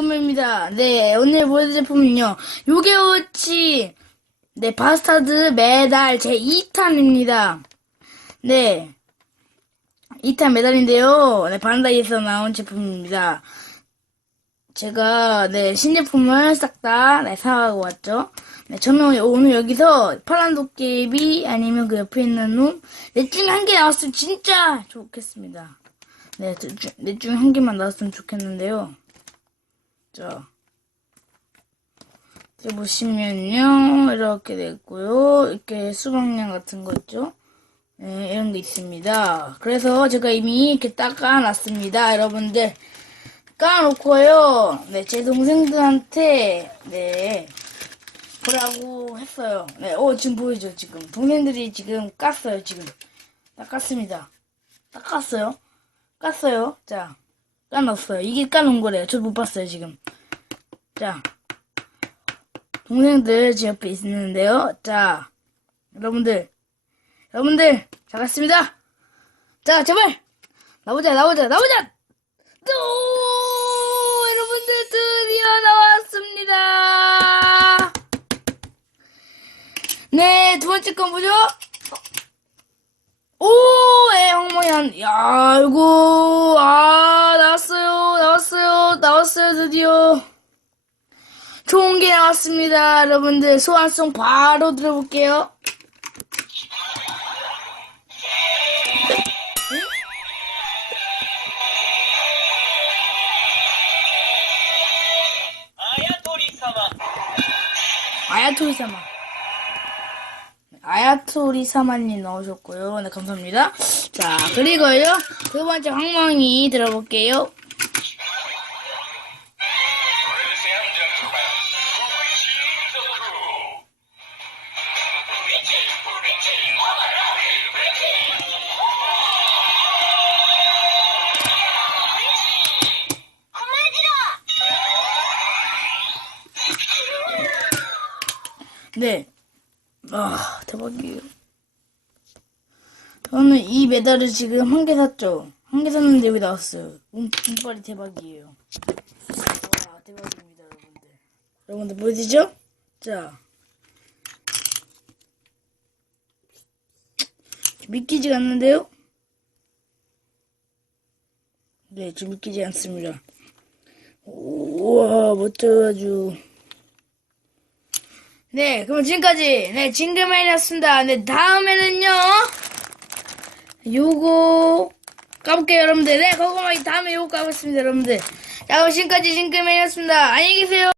진금입니다. 네, 오늘 보여드릴 제품은요. 요게오치, 네, 바스타드 메달 제 2탄입니다. 네. 2탄 메달인데요. 네, 바란다이에서 나온 제품입니다. 제가, 네, 신제품을 싹 다, 네, 사가고 왔죠. 네, 저는 오늘 여기서 파란 도깨비 아니면 그 옆에 있는 놈, 넷 중에 한 개 나왔으면 진짜 좋겠습니다. 네, 넷 중에 한 개만 나왔으면 좋겠는데요. 자. 여기 보시면요, 이렇게 됐고요. 이렇게 수박량 같은 거 있죠? 네, 이런 게 있습니다. 그래서 제가 이미 이렇게 닦아놨습니다. 여러분들. 까놓고요. 네, 제 동생들한테, 네, 보라고 했어요. 네, 어, 지금 보이죠, 지금. 동생들이 지금 깠어요, 지금. 다 깠습니다. 닦았어요. 깠어요. 자, 까놨어요. 이게 까놓은 거래요. 저 못 봤어요, 지금. 자, 동생들 제 옆에 있는데요. 자, 여러분들, 여러분들, 잘 갔습니다. 자, 제발! 나오자, 나오자, 나오자! 또! 여러분들 드디어 나왔습니다! 네, 두 번째 건 뭐죠? 오, 예, 황모양. 야, 이거, 나왔어요, 드디어. 좋은 게 나왔습니다. 여러분들, 소환송 바로 들어볼게요. 아야토리 사마. 아야토리 사마님 나오셨고요. 네, 감사합니다. 자, 그리고요. 두 번째 황망이 들어볼게요. 네. 아, 대박이에요. 저는 이 메달을 지금 한 개 샀죠. 한 개 샀는데 여기 나왔어요. 운, 운빨이 대박이에요. 와, 대박입니다, 여러분들. 여러분들 보이시죠? 자. 믿기지가 않는데요? 네, 좀 믿기지 않습니다. 우와, 멋져가지고. 네, 그럼 지금까지, 네, 징글맨이었습니다. 네, 다음에는요, 요거, 까볼게요, 여러분들. 네, 그거만 다음에 요거 까보겠습니다, 여러분들. 자, 그럼 지금까지 징글맨이었습니다. 안녕히 계세요.